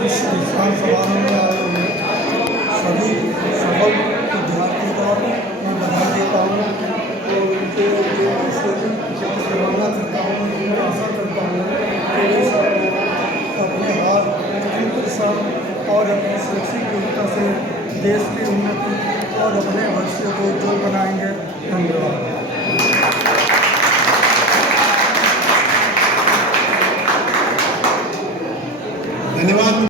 इस दीक्षांत समारोह में आए हुए सभी सफल विद्यार्थियों को मैं बधाई देता हूँ और उनके जो शुभकामना करता हूँ, उनकी आशा करता हूँ कि ये सब अपने हाथ परिश्रम और अपनी शैक्षिक योग्यता से देश की उन्नति और अपने भविष्य को उज्ज्वल बनाएंगे। धन्यवाद। धन्यवाद।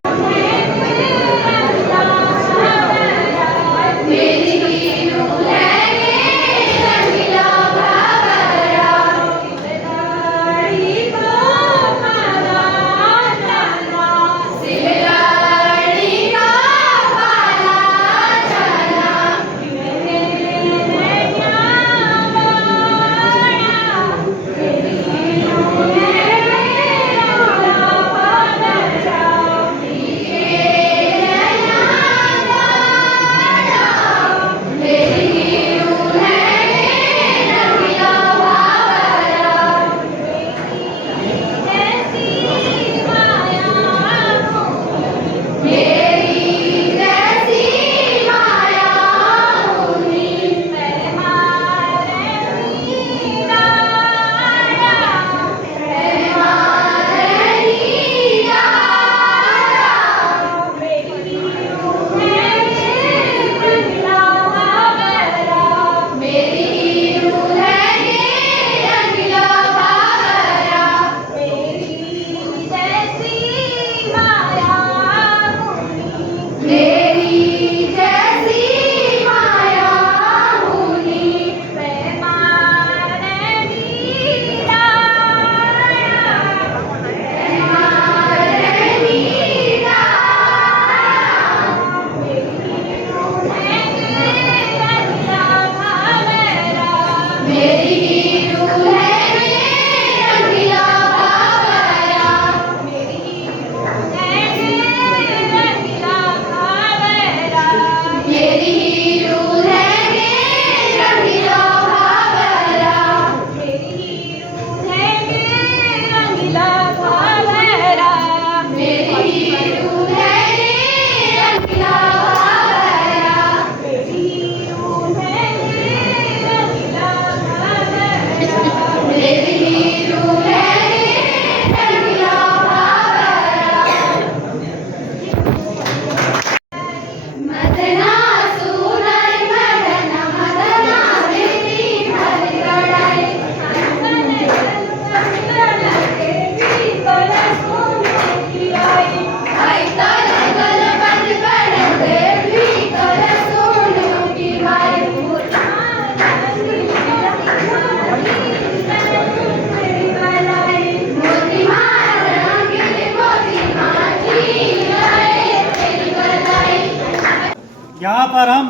यहाँ पर हम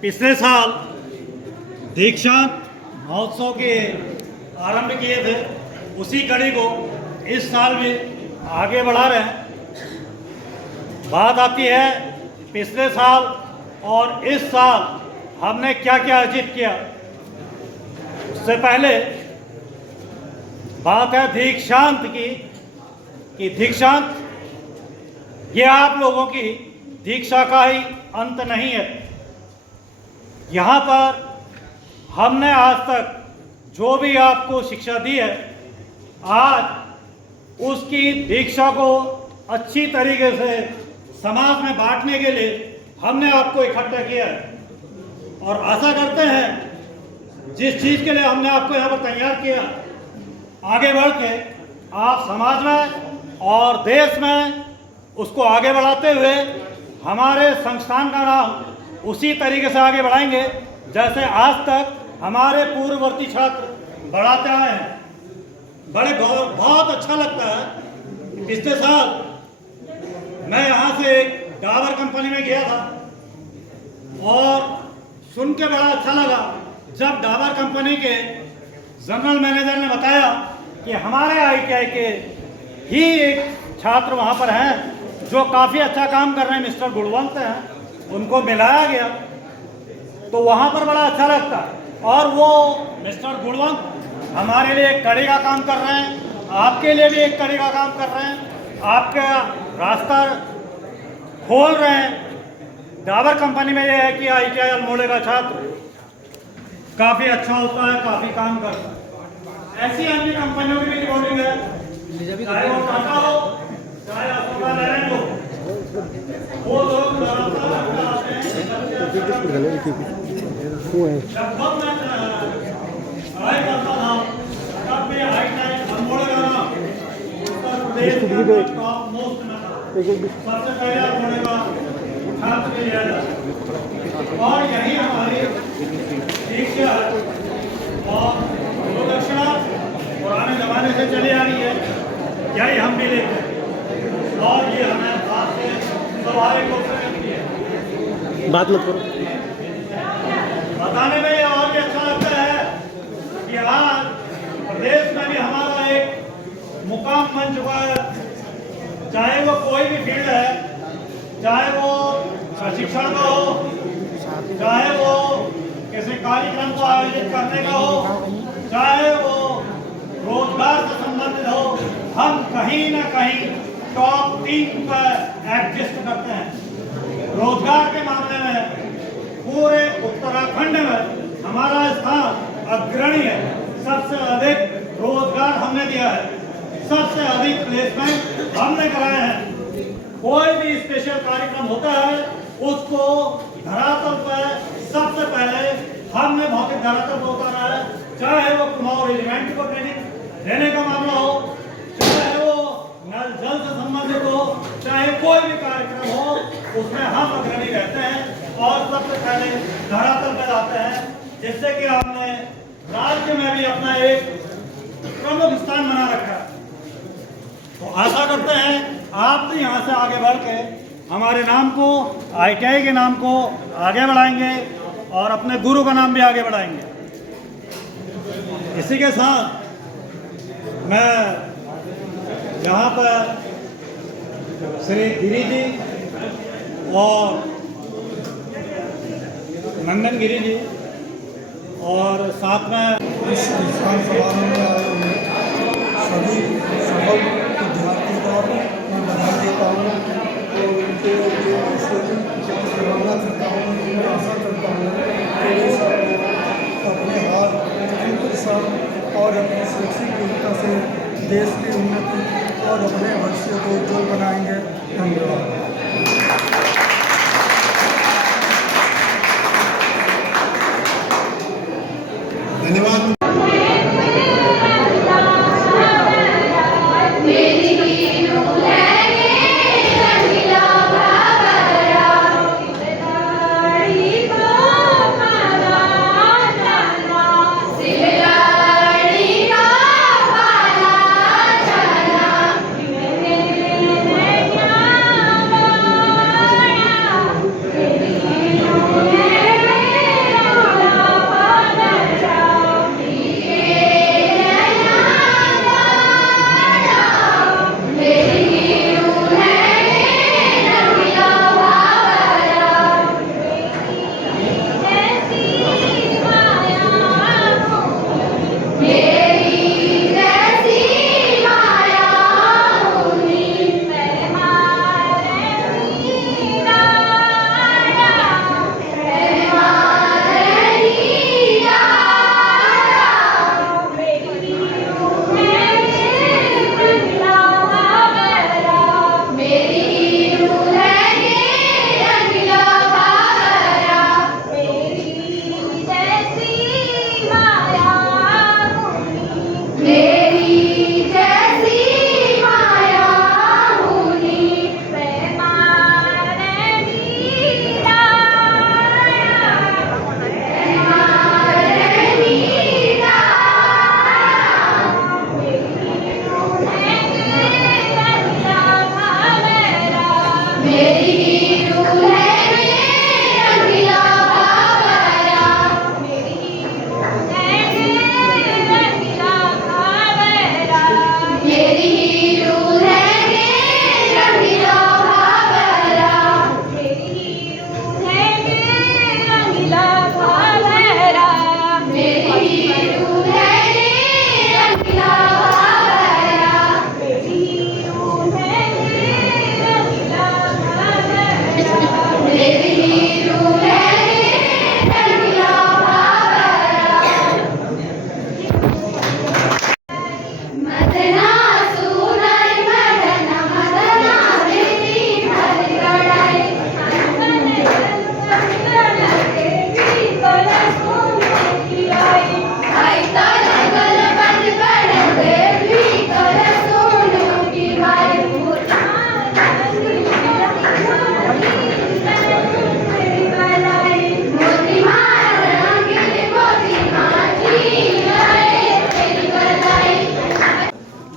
पिछले साल दीक्षांत महोत्सव के आरंभ किए थे, उसी कड़ी को इस साल भी आगे बढ़ा रहे हैं। बात आती है पिछले साल और इस साल हमने क्या क्या अर्जित किया। उससे पहले बात है दीक्षांत की कि दीक्षांत ये आप लोगों की दीक्षा का ही अंत नहीं है। यहाँ पर हमने आज तक जो भी आपको शिक्षा दी है, आज उसकी दीक्षा को अच्छी तरीके से समाज में बांटने के लिए हमने आपको इकट्ठा किया है और आशा करते हैं जिस चीज़ के लिए हमने आपको यहाँ पर तैयार किया, आगे बढ़ के आप समाज में और देश में उसको आगे बढ़ाते हुए हमारे संस्थान का नाम उसी तरीके से आगे बढ़ाएंगे जैसे आज तक हमारे पूर्ववर्ती छात्र बढ़ाते आए हैं। बहुत अच्छा लगता है कि पिछले साल मैं यहाँ से एक डाबर कंपनी में गया था और सुन के बड़ा अच्छा लगा जब डाबर कंपनी के जनरल मैनेजर ने बताया कि हमारे ITI के ही एक छात्र वहाँ पर हैं जो काफ़ी अच्छा काम कर रहे हैं, मिस्टर गुणवंत हैं, उनको मिलाया गया। तो वहाँ पर बड़ा अच्छा लगता है और वो मिस्टर गुणवंत हमारे लिए एक कड़ी का काम कर रहे हैं, आपके लिए भी एक कड़ी का काम कर रहे हैं। आपका रास्ता खोल रहे हैं। डाबर कंपनी में यह है कि ITI अल्मोड़े का छात्र काफ़ी अच्छा होता है, काफ़ी काम करता है। ऐसी अन्य कंपनियों की भी रिपोर्टिंग है, चाहे वो टाटा हो, चाहे अशोका लैंड हो, वो लोग लगातार आते हैं। लगभग मैं पढ़ाई करता था तब भी ITI अल्मोड़े का नाम उत्तर प्रदेश के अंदर टॉप मोस्ट में था। सबसे पहले अल्मोड़े का छात्र लिया जाता और यही हमारी दीक्षा और दक्षिणा पुराने जमाने से चली आ रही है, यही हम भी लेते हैं और ये हमें बात से स्वाभाविक रूप से मिलती है। बात मत करो। बताने में ये और भी अच्छा लगता है कि आज प्रदेश में भी हमारा एक मुकाम बन चुका है, चाहे वो कोई भी फील्ड है, चाहे वो प्रशिक्षण का हो, चाहे वो किसी कार्यक्रम को आयोजित करने का हो, चाहे वो रोजगार से संबंधित हो, हम कहीं ना कहीं टॉप 3 पर एग्जिस्ट करते हैं। रोजगार के मामले में पूरे उत्तराखंड में हमारा स्थान अग्रणी है। सबसे अधिक रोजगार हमने दिया है, सबसे अधिक प्लेसमेंट हमने कराए हैं। कोई भी स्पेशल कार्यक्रम होता है उसको धरातल पर सबसे पहले हमने भौतिक धरातल पर उतारा है, चाहे वो कुमाऊं रेजिमेंट को ट्रेनिंग देने का मामला हो, चाहे वो नल जल से संबंधित हो, चाहे कोई भी कार्यक्रम हो, उसमें हम अग्रणी रहते हैं और सबसे पहले धरातल पर आते हैं, जिससे कि हमने राज्य में भी अपना एक प्रमुख स्थान बना रखा है। तो आशा करते हैं आप भी यहाँ से आगे बढ़ के हमारे नाम को, ITI के नाम को आगे बढ़ाएंगे और अपने गुरु का नाम भी आगे बढ़ाएंगे। इसी के साथ मैं यहाँ पर श्री गिरी जी और नंदन गिरी जी और साथ में इस दीक्षांत समारोह में आए हुए सभी सफल विद्यार्थियों को मैं बधाई देता हूँ और उनके जो कामना करता हूँ, उनकी आशा करता हूँ कि वे सब अपने हाथ के साथ और अपनी शैक्षिक योग्यता से देश की उन्नति और अपने भविष्य को उज्ज्वल बनाएंगे। धन्यवाद। धन्यवाद।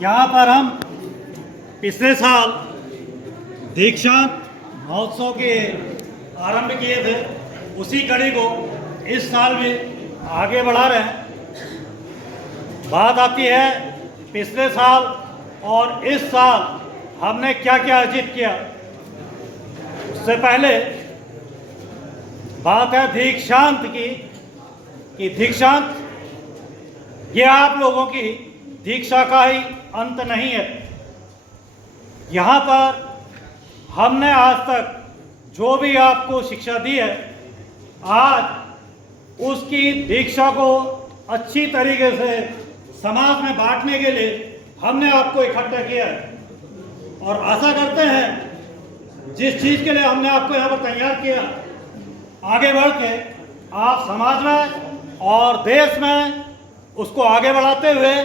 यहाँ पर हम पिछले साल दीक्षांत महोत्सव के आरंभ किए थे, उसी कड़ी को इस साल भी आगे बढ़ा रहे हैं। बात आती है पिछले साल और इस साल हमने क्या क्या अर्जित किया। उससे पहले बात है दीक्षांत की, कि दीक्षांत ये आप लोगों की दीक्षा का ही अंत नहीं है। यहाँ पर हमने आज तक जो भी आपको शिक्षा दी है, आज उसकी दीक्षा को अच्छी तरीके से समाज में बांटने के लिए हमने आपको इकट्ठा किया है। और आशा करते हैं जिस चीज़ के लिए हमने आपको यहाँ पर तैयार किया, आगे बढ़ के आप समाज में और देश में उसको आगे बढ़ाते हुए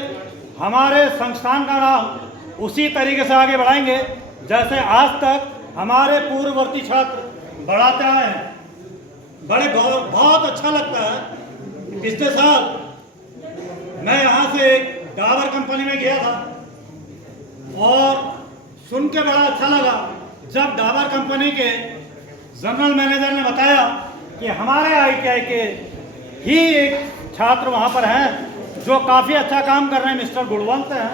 हमारे संस्थान का नाम उसी तरीके से आगे बढ़ाएंगे जैसे आज तक हमारे पूर्ववर्ती छात्र बढ़ाते आए हैं। बहुत अच्छा लगता है कि पिछले साल मैं यहाँ से एक डाबर कंपनी में गया था और सुन के बड़ा अच्छा लगा जब डाबर कंपनी के जनरल मैनेजर ने बताया कि हमारे ITI के ही एक छात्र वहाँ पर हैं जो काफ़ी अच्छा काम कर रहे हैं, मिस्टर गुणवंत हैं,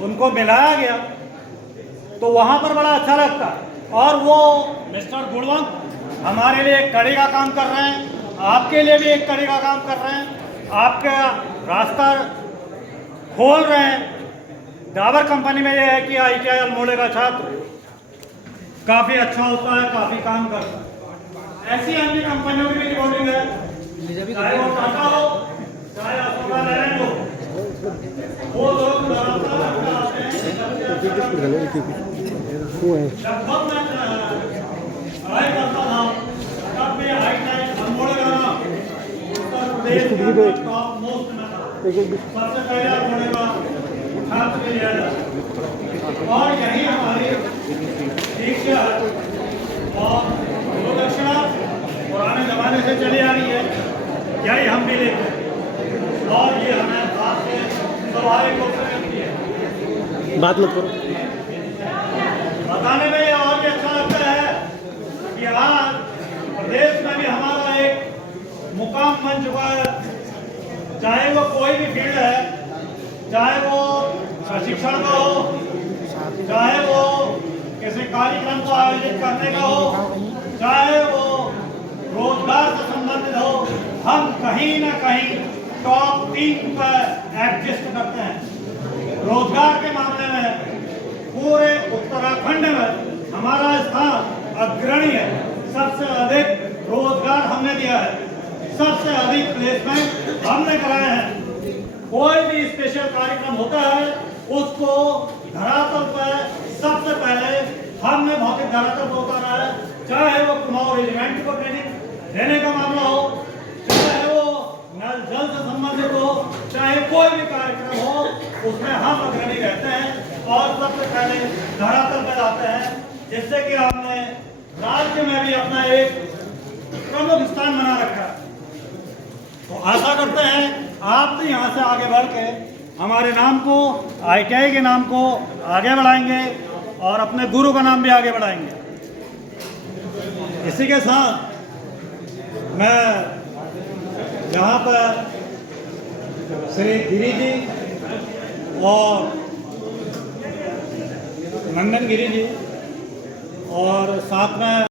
उनको मिलाया गया। तो वहाँ पर बड़ा अच्छा लगता है। और वो मिस्टर गुणवंत हमारे लिए एक कड़ी का काम कर रहे हैं, आपके लिए भी एक कड़ी का काम कर रहे हैं, आपका रास्ता खोल रहे हैं। डाबर कंपनी में यह है कि ITI अल्मोड़े का छात्र काफ़ी अच्छा होता है, काफ़ी काम करता है। ऐसी अन्य कंपनियों की भी रिकॉर्डिंग है, चाहे वो टाटा हो चाहे अशोका लैंड हो, वो लोग लगभग मैं पढ़ाई करता था तब भी ITI अल्मोड़े का नाम उत्तर प्रदेश का टॉप मोस्ट में था। सबसे पहले अल्मोड़े का छात्र लिया जाता और यही हमारी दीक्षा और जो दक्षिणा पुराने जमाने से चली आ रही है, यही हम भी लेते हैं और ये हमें बात से स्वाभाविक रूप से मिलती है। बात मत करो। बताने में और भी अच्छा लगता है कि आज प्रदेश में भी हमारा एक मुकाम बन चुका है। चाहे वो कोई भी फील्ड है, चाहे वो प्रशिक्षण का हो, चाहे वो किसी कार्यक्रम को आयोजित करने का हो, चाहे वो रोजगार से संबंधित हो, हम कहीं ना कहीं टॉप 3 पर एग्जिस्ट करते हैं। रोजगार के मामले में पूरे उत्तराखंड में हमारा स्थान अग्रणी है। सबसे अधिक रोजगार हमने दिया है, सबसे अधिक प्लेसमेंट हमने कराए हैं। कोई भी स्पेशल कार्यक्रम होता है उसको धरातल पर सबसे पहले हमने भौतिक धरातल पर उतारा है। चाहे वो कुमाऊं रेजिमेंट को ट्रेनिंग देने का मामला हो, चाहे वो नल जल से संबंधित हो, चाहे कोई भी कार्यक्रम हो, उसमें हम अग्रणी रहते हैं और सबसे पहले धरातल पर आते हैं, जिससे कि हमने राज्य में भी अपना एक प्रमुख स्थान बना रखा है। तो आशा करते हैं आप भी यहाँ से आगे बढ़ के हमारे नाम को, ITI के नाम को आगे बढ़ाएंगे और अपने गुरु का नाम भी आगे बढ़ाएंगे। इसी के साथ मैं यहाँ पर श्री गिरी जी और नंदन गिरी जी और साथ में